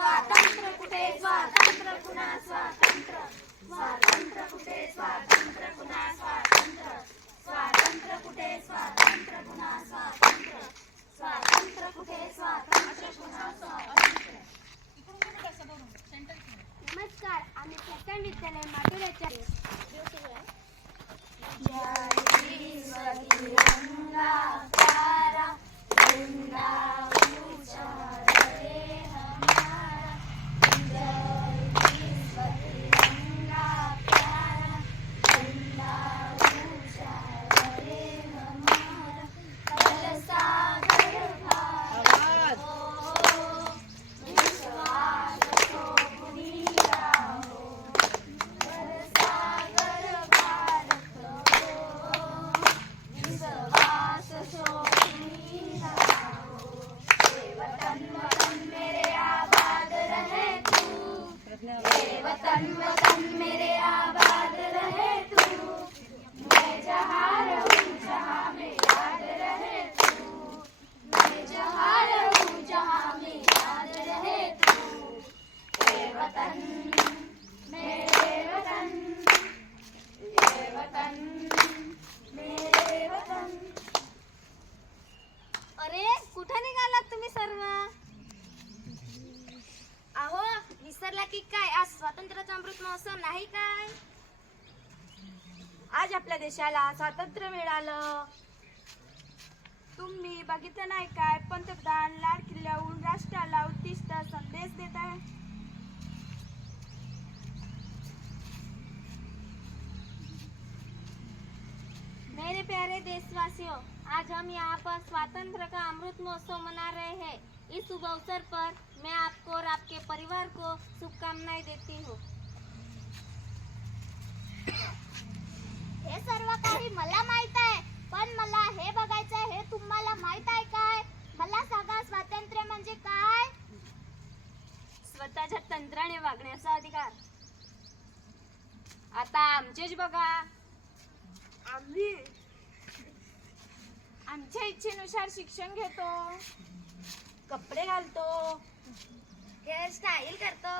स्वातंत्र्य कुठे? स्वातंत्र्य पुन्हा स्वातंत्र्य. स्वातंत्र्य कुठे? स्वातंत्र्य पुन्हा स्वातंत्र्य. स्वातंत्र्य कुठे? स्वातंत्र्य पुन्हा स्वातंत्र्य. स्वातंत्र्य कुठे? स्वातंत्र्य विसरला की काय? आज स्वातंत्र्याचा अमृत महोत्सव नाही काय? आज आपल्या देशाला स्वातंत्र्य मिळालं. तुम्ही बघितलं नाही काय? पंतप्रधान लाल किल्ल्याहून राष्ट्राला उत्तिष्ट संदेश देत आहे. मेरे प्यारे देशवासियों आज हम यहाँ पर स्वातंत्र का अमृत महोत्सव मना रहे हैं इस शुभ अवसर पर मैं आपको और आपके परिवार को शुभकामनाएं देती हूँ। हे सर्व काही मला माहीत आहे पण मला हे बघायचं आहे हे तुम्हाला माहीत आहे काय मला सांगा स्वातंत्र्य म्हणजे काय? स्वतःच्या तंत्राने वागण्याचा अधिकार. आता आमचेच बघा. आम्ही आमच्या इच्छेनुसार शिक्षण घेतो. कपडे घालतो. हेअरस्टाईल करतो.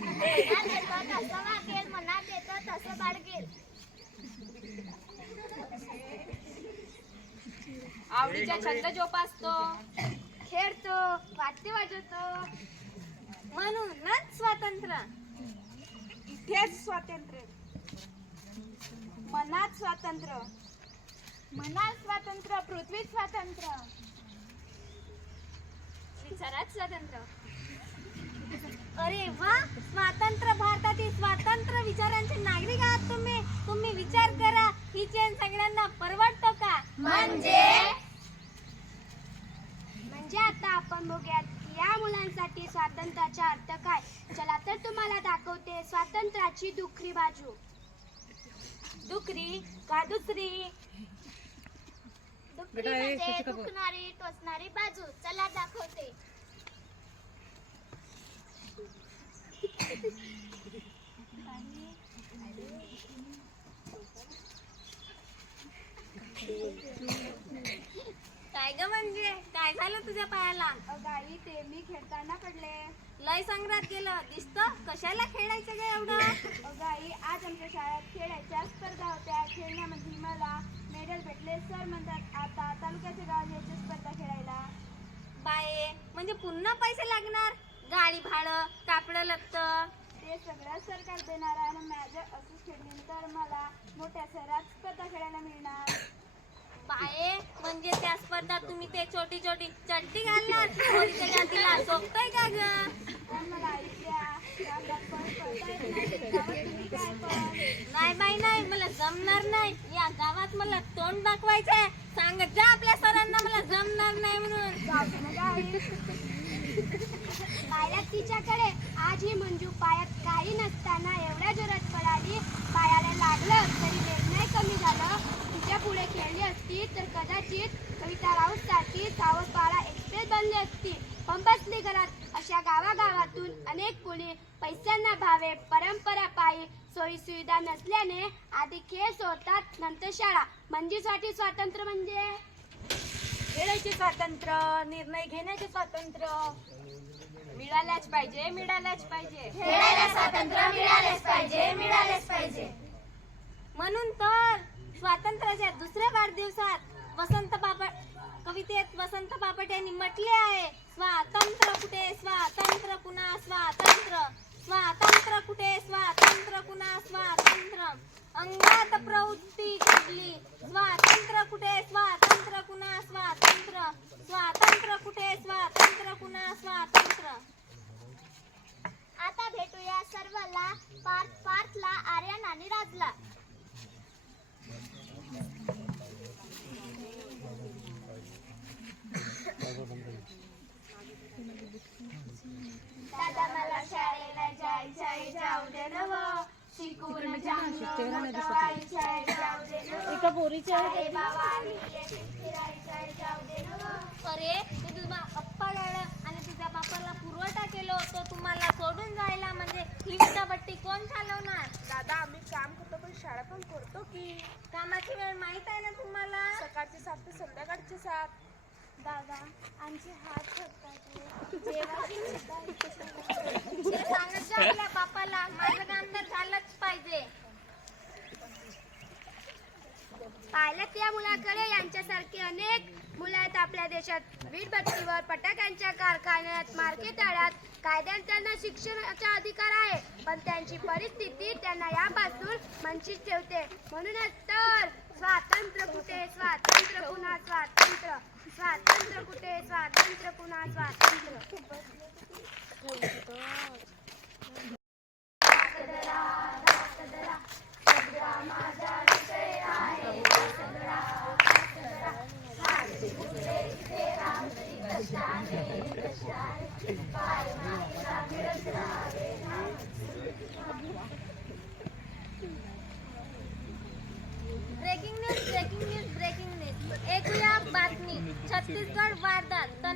मनात येतं तसं वागेल मनात येतं तसं बाळगेल. आवडीचा छंद जोपासतो. खेळतो वाद्य वाजवतो. म्हणूनच स्वातंत्र्य. इथेच स्वातंत्र्य. मनात स्वातंत्र्य. मनात स्वातंत्र्य पृथ्वीत स्वातंत्र्य. विचारात स्वातंत्र्य अरे वा स्वातंत्र्य भारतातील स्वातंत्र्य विचारांचे नागरिक आहात तुम्ही. तुम्ही विचार करा ही चेन सगळ्यांना परवडतो का? म्हणजे? म्हणजे आता आपण बघूयात की या मुलांसाठी स्वातंत्र्याचा अर्थ काय? चला तर तुम्हाला दाखवते स्वातंत्र्याची दुखरी बाजू. दुसरी का दुसरी? म्हणजे दुखणारी टोचणारी बाजू चला दाखवते. काय ग म्हणजे? काय झालं तुझ्या पायाला गाई ते मी खेळताना पडले लय संग्रात गेलं. दिसत कशाला खेळायचं ग एवढं? गाई आज आमच्या शाळेत खेळायच्या स्पर्धा होत्या. खेळण्यामध्ये मला मेडल भेटले. सर म्हणतात आता तालुक्याचे गाव यायची स्पर्धा खेळायला. बाये म्हणजे पुन्हा पैसे लागणार? गाडी भाडं कापडं लागतं ते सगळं सरकार देणार आहे. आणि माझ्या असं खेळल्यानंतर मला मोठ्या शहरात स्पर्धा खेळायला मिळणार. बाये म्हणजे त्या स्पर्धात तुम्ही ते छोटी छोटी चड्डी घालणार? पोरीच्या जातीला सोपतोय का ग? नाही. नाही बाई नाही मला जमणार नाही या गावात मला तोंड दाखवायचंय सांगत जा आपल्या सरांना मला जमणार नाही म्हणून तिच्याकडे आज ही मंजू पायात काही नसताना मुली पैशांना भावे परंपरा पायी सोयी सुविधा नसल्याने आधी खेळ सोडतात नंतर शाळा मंजूसाठी स्वातंत्र्य म्हणजे? खेळायचे स्वातंत्र्य निर्णय घेण्याचे स्वातंत्र्य. मिळाल्याच पाहिजे मिळाल्याच पाहिजे. खेळायला स्वातंत्र्य मिळालेच पाहिजे मिळालेच पाहिजे. म्हणून तर स्वातंत्र्याच्या दुसऱ्या वाढदिवसात वसंत बापट कवितेत वसंत बापट यांनी म्हटले आहे स्वातंत्र्य कुठे? स्वातंत्र्य पुन्हा स्वातंत्र्य. स्वातंत्र्य कुठे? स्वातंत्र्य पुन्हा स्वातंत्र्य. अंगात प्रवृत्ती घडली. स्वातंत्र्य कुठे? स्वातंत्र्य पुन्हा स्वातंत्र्य. स्वातंत्र्य कुठे? स्वातंत्र्य पुन्हा स्वातंत्र्य. आता भेटूया सर्वला पार्थ पार्थला आर्यन आणि राजला दादा मला शाळेला जायचंय जाऊ दे नव शिकून चांगलं मोठं व्हायचंय जाऊ दे नव सारे बाबा आलेले फिरायचंय जाऊ दे नव अरे मी तुझा अप्पा गाडं आणि तुझ्या बापाला पुरवठा केलो होतो तुम्हाला सोडून जायला म्हणजे लिफ्टचा बट्टी कोण चालवणार? दादा आम्ही काम करतो पण शाळा पण करतो की. कामाची वेळ माहीत आहे ना तुम्हाला? सकाळचे सात ते संध्याकाळचे सात. दादा आमचे हात थकतात जेवायची सांगत जा आपल्या बापाला माझं काम तर झालंच पाहिजे. पाहिलं या मुलाकडे? यांच्यासारखे अनेक मुलं आहेत आपल्या देशात. वीटभट्टीवर फटाक्यांच्या कारखान्यात मार्केटाळात कायद्यात त्यांना शिक्षणाचा अधिकार आहे पण त्यांची परिस्थिती त्यांना यापासून वंचित ठेवते. म्हणूनच तर स्वातंत्र्य कुठे? स्वातंत्र्य पुन्हा स्वातंत्र्य. स्वातंत्र्य कुठे? स्वातंत्र्य पुन्हा स्वातंत्र्य.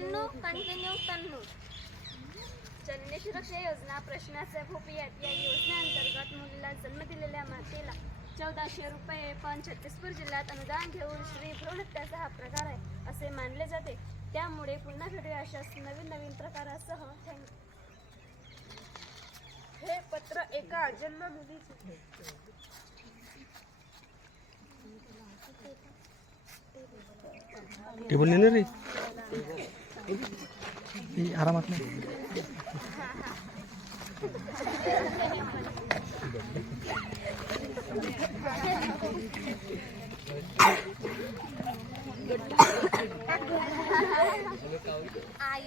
तन्नू कंटिन्यू तन्नू जननी सुरक्षा योजना प्रश्नाचे भोपियात या योजनेअंतर्गत मुलीला जन्म दिलेल्या मातेला चौदाशे रुपये पण छत्तीसपूर जिल्ह्यात अनुदान घेऊन श्री भ्रूण हत्याचा हा प्रकार आहे असे मानले जाते. त्यामुळे पुन्हा भेटूया अशाच नवीन नवीन प्रकारासह. थँक्यू हे पत्र एका जन्म मुलीचे टेबल रे आरामात नाही आई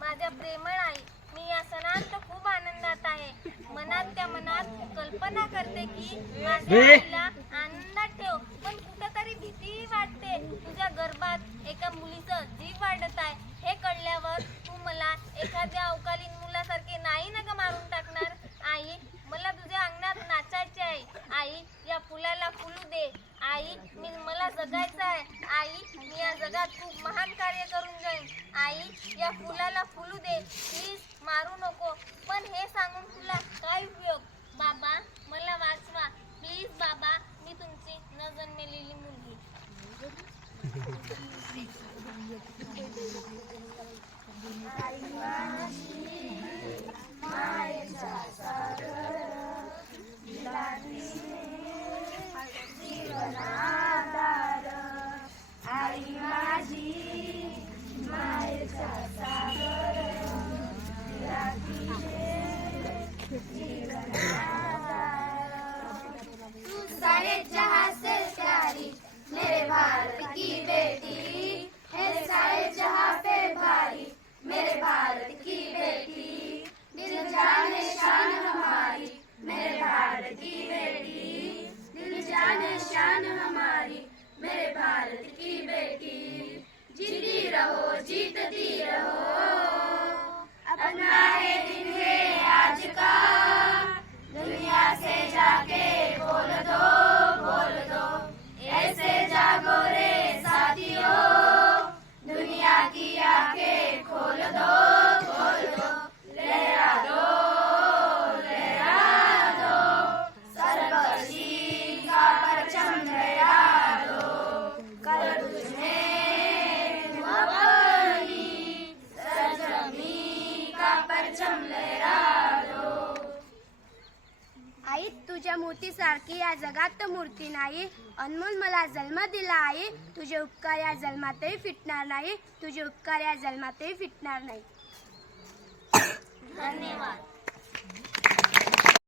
माझ्या प्रेमळ आई मी या सणात खूप आनंदात आहे मनात त्या मनात कल्पना करते की माझ्या. आईला आनंदात ठेव पण कुठंतरी भीती वाटते तुझ्या गर्भात एका मुलीचं जीव वाढत आहे हे कळल्यावर तू मला एखाद्या अवकालीन मुलासारखे नाही ना ग मारून टाकणार आई मला तुझ्या अंगणात नाचायचे आहे आई या फुलाला फुलू दे आई मी मला जगायचं आहे. आई मी या जगात खूप महान कार्य करून जाईन. आई या फुलाला फुलू दे. प्लीज मारू नको. पण हे सांगून तुला काय उपयोग? बाबा मला वाचवा. प्लीज बाबा मी तुमची न जन्मलेली मुलगी. जीती रहो जीतती आई तुझ्या मूर्तीसारखी या जगात मूर्ती नाही. अनमोल मला जन्म दिला आई तुझे उपकार या जन्मातही फिटणार नाही. तुझे उपकार या जन्मातही फिटणार नाही. धन्यवाद.